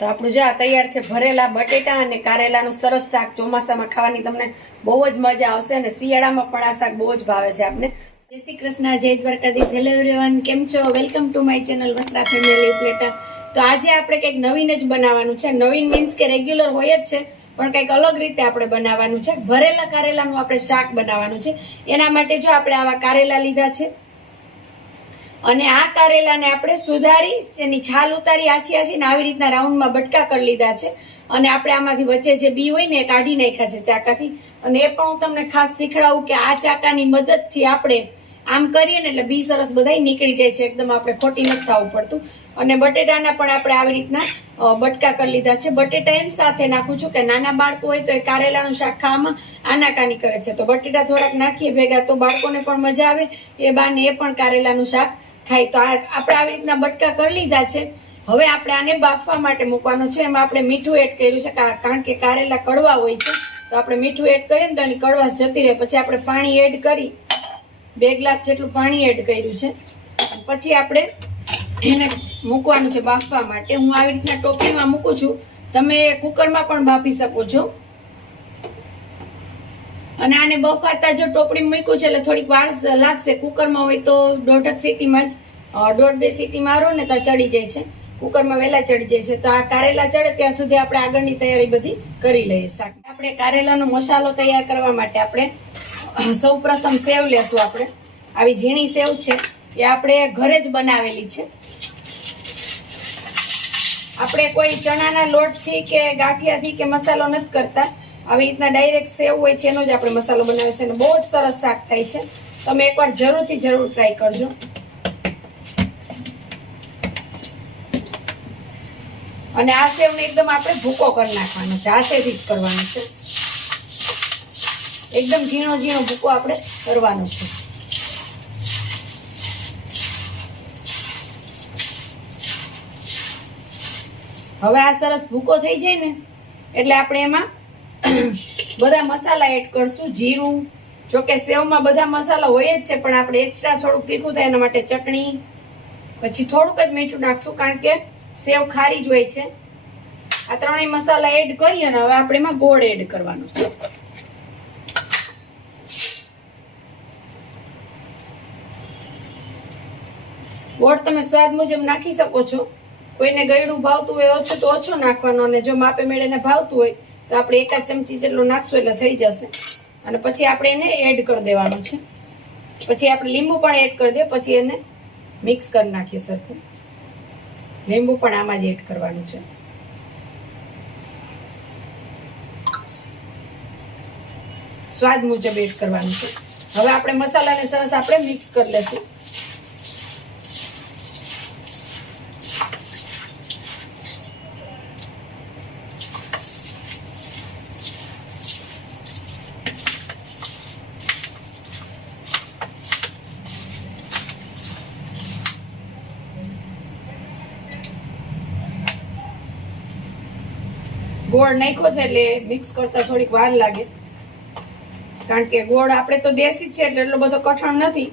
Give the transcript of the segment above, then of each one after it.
તો આપણું જો આ તૈયાર છે ભરેલા બટેટા અને કારેલાનું સરસ શાક. ચોમાસામાં ખાવાની તમને બહુ જ મજા આવશે અને શિયાળામાં પણ આ શાક બહુ જ ભાવે છે આપને. જય શ્રી કૃષ્ણ, જય દ્વારકાધીશ. હેલો એવરીવન, કેમ છો? Welcome to my channel Vasra family પ્લેટા. તો આજે આપણે કંઈક નવીન જ બનાવવાનું છે. નવીન મીન્સ કે રેગ્યુલર હોય જ છે, પણ કંઈક અલગ રીતે આપણે બનાવવાનું છે. ભરેલા કારેલાનું આપણે શાક બનાવવાનું છે. એના માટે જો આપણે આવા કારેલા લીધા છે અને આ કારેલાને આપણે સુધારી એની છાલ ઉતારી આછી આછીને આવી રીતના રાઉન્ડમાં બટકા કરી લીધા છે. અને આપણે આમાંથી વચ્ચે જે બી હોય ને એ કાઢી નાખ્યા છે ચાકાથી. અને એ પણ હું તમને ખાસ શીખડાવું કે આ ચાકાની મદદથી આપણે આમ કરીએ ને એટલે બી સરસ બધાય નીકળી જાય છે. એકદમ આપણે ખોટી નથી થવું પડતું. અને બટેટાના પણ આપણે આવી રીતના બટકા કરી લીધા છે. બટેટા એમ સાથે નાખું છું કે નાના બાળકો હોય તો એ કારેલાનું શાક ખાવામાં આનાકાની કરે છે, તો બટેટા થોડાક નાખીએ ભેગા તો બાળકોને પણ મજા આવે, એ બાને એ પણ કારેલાનું શાક ખાય. તો આપણે આવી રીતના બટકા કરી લીધા છે. હવે આપણે આને બાફવા માટે મૂકવાનો છે. એમાં આપણે મીઠું એડ કર્યું છે કારણ કે કારેલા કડવા હોય છે, તો આપણે મીઠું એડ કરીએ ને તો એની કડવાશ જતી રહે. પછી આપણે પાણી એડ કરી 2 ગ્લાસ જેટલું પાણી એડ કર્યું છે. પછી આપણે એને મૂકવાનું છે બાફવા માટે. હું આવી રીતના ટોપલીમાં મૂકું છું, તમે કુકરમાં પણ બાફી શકો છો. અને આને બફાતા જો ટોપડી મૂક્યું છે એટલે થોડીક વાર લાગશે. કુકરમાં હોય તો 1.5 સીટીમાં જ 1.5-2 સીટી મારો ને તો ચડી જાય છે. કુકરમાં વહેલા ચડી જાય છે. તો આ કારેલા ચડે ત્યાં સુધી આપણે આગળની તૈયારી બધી કરી લઈએ. શાક આપણે કારેલાનો મસાલો તૈયાર કરવા માટે આપણે સૌ પ્રથમ સેવ લેશું. આપણે આવી ઝીણી સેવ છે એ આપણે ઘરે જ બનાવેલી છે. આપણે કોઈ ચણાના લોટથી કે ગાંઠિયાથી કે મસાલો નથી કરતા. આવી રીતના ડાયરેક્ટ સેવ હોય છે એનો જ આપણે મસાલો બનાવે છે અને બહુ જ સરસ શાક થાય છે. તમે એકવાર જરૂર ટ્રાય કરજો. અને આ સેવને એકદમ આપણે ભૂકો કરી નાખવાનો છે, હાથેથી જ કરવાનો છે. એકદમ ઝીણો ઝીણો ભૂકો આપણે કરવાનો છે. હવે આ સરસ ભૂકો થઈ જાય ને એટલે આપણે એમાં બધા મસાલા એડ કરશું. જીરું, જોકે સેવમાં બધા મસાલા હોય જ છે, પણ આપણે એક્સ્ટ્રા થોડુંક તીખું થાય એના માટે ચટણી, પછી થોડુંક જ મીઠું નાખશું કારણ કે સેવ ખારી જ હોય છે. આ ત્રણેય મસાલા એડ કરી અને હવે આપણે એમાં ગોળ એડ કરવાનો છે. ગોળ તમે સ્વાદ મુજબ નાખી શકો છો. કોઈને ગળ્યું ભાવતું હોય ઓછું તો ઓછો નાખવાનો, અને જો માપે મેળે ભાવતું હોય તો આપણે 1 ચમચી જેટલું નાખશું એટલે થઈ જશે. અને પછી આપણે એને એડ કરી દેવાનું છે. પછી આપણે લીંબુ પણ એડ કરી દઈએ, પછી એને મિક્સ કરી નાખીએ સરખું. લીંબુ પણ આમાં જ એડ કરવાનું છે. સ્વાદ મુજબ એડ કરવાનું છે. હવે આપણે મસાલાને સરસ આપણે મિક્સ કરી લેશું. ગોળ નાખ્યો છે એટલે મિક્સ કરતા થોડીક વાર લાગે, કારણ કે ગોળ આપણે તો દેશી જ છે એટલે એટલો બધો કઠણ નથી.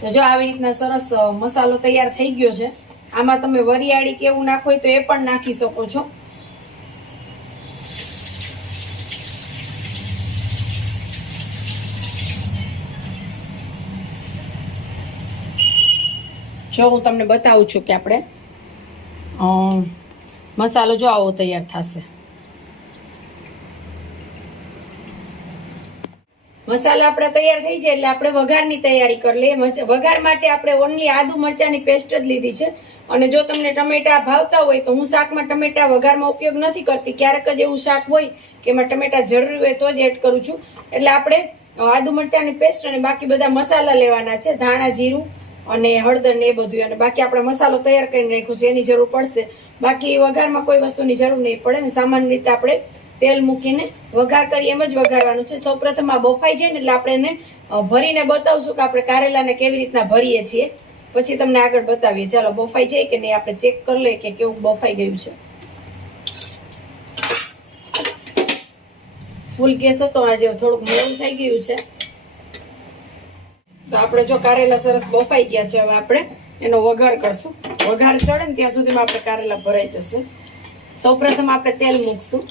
તો જો આવી રીતના સરસ મસાલો તૈયાર થઈ ગયો છે. આમાં તમે વરિયાળી કે એવું નાખો હોય તો એ પણ નાખી શકો છો. જો હું તમને બતાવું છું કે આપણે મસાલો જો આવો તૈયાર થશે. મસાલા આપણે તૈયાર થઈ જાય એટલે આપણે વઘારની તૈયારી કરી લઈએ. વઘાર માટે આપણે ઓનલી આદુ મરચાની પેસ્ટ જ લીધી છે. અને જો તમને ટમેટા ભાવતા હોય તો હું શાકમાં ટમેટા વઘારમાં ઉપયોગ નથી કરતી. ક્યારેક જ એવું શાક હોય કે એમાં ટમેટા જરૂરી હોય તો જ એડ કરું છું. એટલે આપણે આદુ મરચાની પેસ્ટ અને બાકી બધા મસાલા લેવાના છે. ધાણા, જીરું અને હળદર ને એ બધું. અને બાકી આપણે મસાલો તૈયાર કરીને રાખ્યો છે, એની જરૂર પડશે. બાકી વઘારમાં કોઈ વસ્તુની જરૂર નહીં પડે ને. સામાન્ય રીતે આપણે તેલ મૂકીને વઘાર કરી એમ જ વઘારવાનું છે. સૌપ્રથમ આ બફાઈ જાય ને એટલે આપણે એને ભરીને બતાવશું કે આપણે કારેલાને કેવી રીતના ભરીએ છીએ. પછી તમને આગળ બતાવીએ. ચાલો બફાઈ જાય કે નહીં આપણે ચેક કરી લઈએ કે કેવું બફાઈ ગયું છે. ફૂલ ગેસ હતો આજે, થોડુંક મોડું થઈ ગયું છે. તો આપણે જો કારેલા સરસ બફાઈ ગયા છે. હવે આપણે એનો વઘાર કરશું. વઘાર ચડે ને ત્યાં સુધીમાં આપણે કારેલા ભરાઈ જશે. સૌપ્રથમ આપણે તેલ મૂકશું.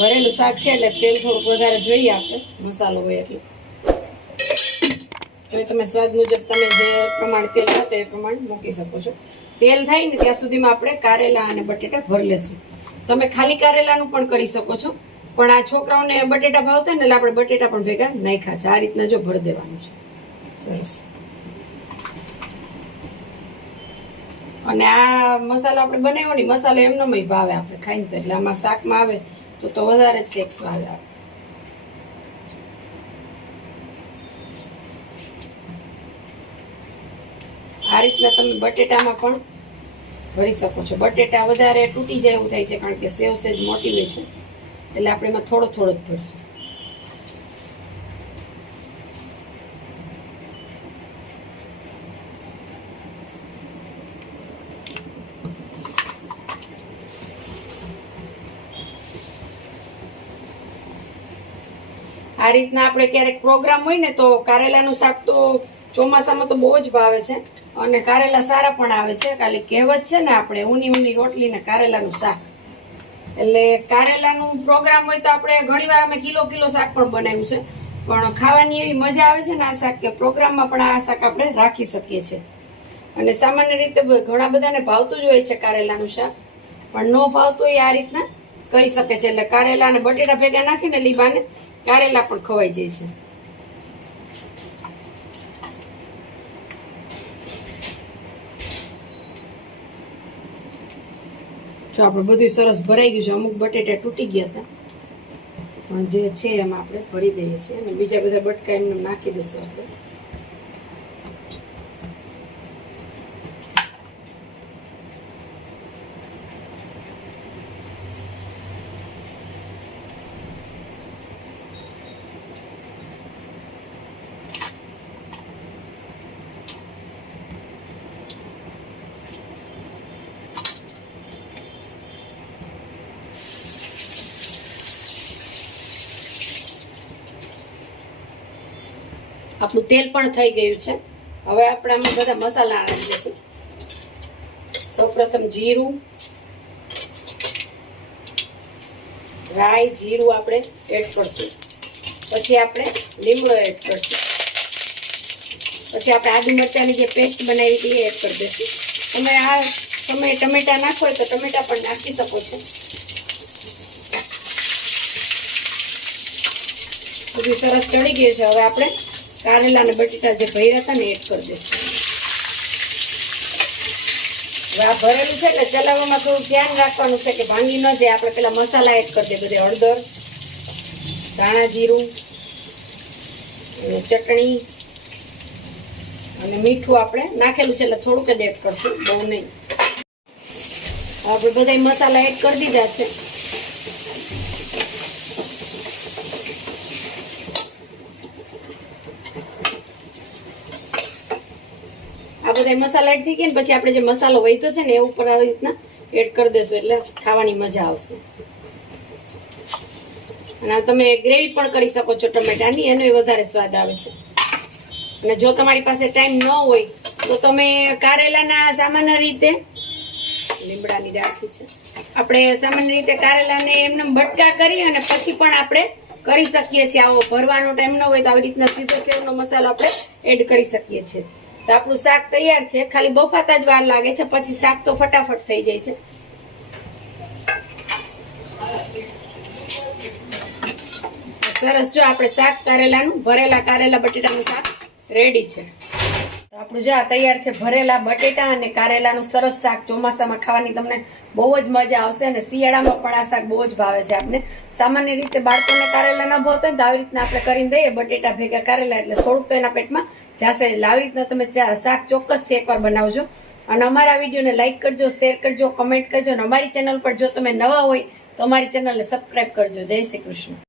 ભરેલું શાક છે એટલે તેલ થોડુંક વધારે જોઈએ આપણે, મસાલો હોય એટલે. તો તમે સ્વાદ મુજબ તમે જે પ્રમાણે તેલ ખાતો એ પ્રમાણે મૂકી શકો છો. તેલ થાય ને ત્યાં સુધીમાં આપણે કારેલા અને બટેટા ભરી લેશું. તમે ખાલી કારેલાનું પણ કરી શકો છો, પણ આ છોકરાઓને બટેટા ભાવતા ને એટલે આપણે બટેટા પણ ભેગા નાખ્યા છે. આ રીતના જો ભરી દેવાનું છે. સરસ. અને આ મસાલો આપણે બનાવ્યો ને, મસાલો એમનો ભાવે આપણે ખાઈને, તો એટલે આમાં શાકમાં આવે તો વધારે જ કંઈક સ્વાદ આવે. આ રીતના તમે બટેટામાં પણ ભરી શકો છો. બટેટા વધારે તૂટી જાય એવું થાય છે, કારણ કે સેવ સેજ મોટી હોય છે, એટલે આપણે એમાં થોડો થોડો જ ભરશું. આ રીતના આપણે ક્યારેક પ્રોગ્રામ હોય ને તો કારેલાનું શાક તો ચોમાસામાં તો બહુ જ ભાવે છે, અને કારેલા સારા પણ આવે છે. ખાલી કહેવત છે ને આપણે, ઊની ઊની રોટલી ને કારેલાનું શાક. એટલે કારેલાનું પ્રોગ્રામ હોય તો આપણે ઘણીવાર અમે કિલો શાક પણ બનાવ્યું છે, પણ ખાવાની એવી મજા આવે છે ને આ શાક, કે પ્રોગ્રામમાં પણ આ શાક આપણે રાખી શકીએ છીએ. અને સામાન્ય રીતે ઘણા બધાને ભાવતું જ હોય છે કારેલાનું શાક, પણ ન ભાવતું હોય આ રીતના કરી શકે છે. એટલે કારેલા અને બટેટા ભેગા નાખીને લીંબાને કારેલા પણ ખવાઈ જાય છે. જો આપણે બધું સરસ ભરાઈ ગયું છે. અમુક બટેટા તૂટી ગયા હતા, પણ જે છે એમાં આપણે ભરી દઈએ છીએ, અને બીજા બધા બટકા એમને નાખી દઈશું આપણે. આપણું તેલ પણ થઈ ગયું છે. હવે આપણે આમાં બધા મસાલા નાખી દઈશું. સૌપ્રથમ જીરું, રાઈ, જીરું આપણે એડ કરશું. પછી આપણે લીમડો એડ કરશું. પછી આપણે આદુ મરચાંની જે પેસ્ટ બનાવી હતી એ એડ કરી દઈશું. તમે આ સમયે ટમેટા નાખો હોય તો ટમેટા પણ નાખી શકો છો. બધું સરસ ચડી ગયું છે. હવે આપણે કારેલા અને બટેટા જે ભર્યા હતા ને એડ કરી દઈશું. હવે આ ભરેલું છે એટલે ચલાવવામાં થોડું ધ્યાન રાખવાનું છે કે ભાંગી ન જાય. આપણે પેલા મસાલા એડ કરી દઈએ, બધે હળદર, ધાણા જીરું, ચટણી અને મીઠું આપણે નાખેલું છે, એટલે થોડુંક જ એડ કરશું, બહુ નહીં. આપણે બધા મસાલા એડ કરી દીધા છે. આ બધા મસાલા એડ થઈ ગયા ને પછી આપણે જે મસાલો વધ્યો છે ને એ ઉપર આવી રીતના એડ કરી દેશું, એટલે ખાવાની મજા આવશે. અને તમે ગ્રેવી પણ કરી શકો છો ટમેટાની, એનો વધારે સ્વાદ આવે છે. અને જો તમારી પાસે ટાઈમ ન હોય તો તમે કારેલાના સામાન્ય રીતે, લીમડાની રાખી છે, આપણે સામાન્ય રીતે કારેલાને એમને બટકા કરી અને પછી પણ આપણે કરી શકીએ છીએ. આવો ભરવાનો ટાઈમ ન હોય તો આવી રીતના સીધો સેવનો મસાલો આપણે એડ કરી શકીએ છીએ. તો આપણું શાક તૈયાર છે. ખાલી બફાતા જ વાર લાગે છે, પછી શાક તો ફટાફટ થઈ જાય છે. સરસ. જો આપણે શાક કારેલાનું, ભરેલા કારેલા બટેટાનું શાક રેડી છે. આપણું જો આ તૈયાર છે ભરેલા બટેટા અને કારેલાનું સરસ શાક. ચોમાસામાં ખાવાની તમને બહુ જ મજા આવશે, અને શિયાળામાં પણ આ શાક બહુ જ ભાવે છે આપને. સામાન્ય રીતે બાળકોને કારેલા ન ભાવતા તો આવી રીતના આપણે કરીને દઈએ બટેટા ભેગા કારેલા, એટલે થોડુંક તો એના પેટમાં જાશે. એટલે આવી રીતના તમે શાક ચોક્કસથી એકવાર બનાવજો. અને અમારા વિડીયોને લાઈક કરજો, શેર કરજો, કમેન્ટ કરજો. અને અમારી ચેનલ પર જો તમે નવા હોય તો અમારી ચેનલને સબસ્ક્રાઈબ કરજો. જય શ્રી કૃષ્ણ.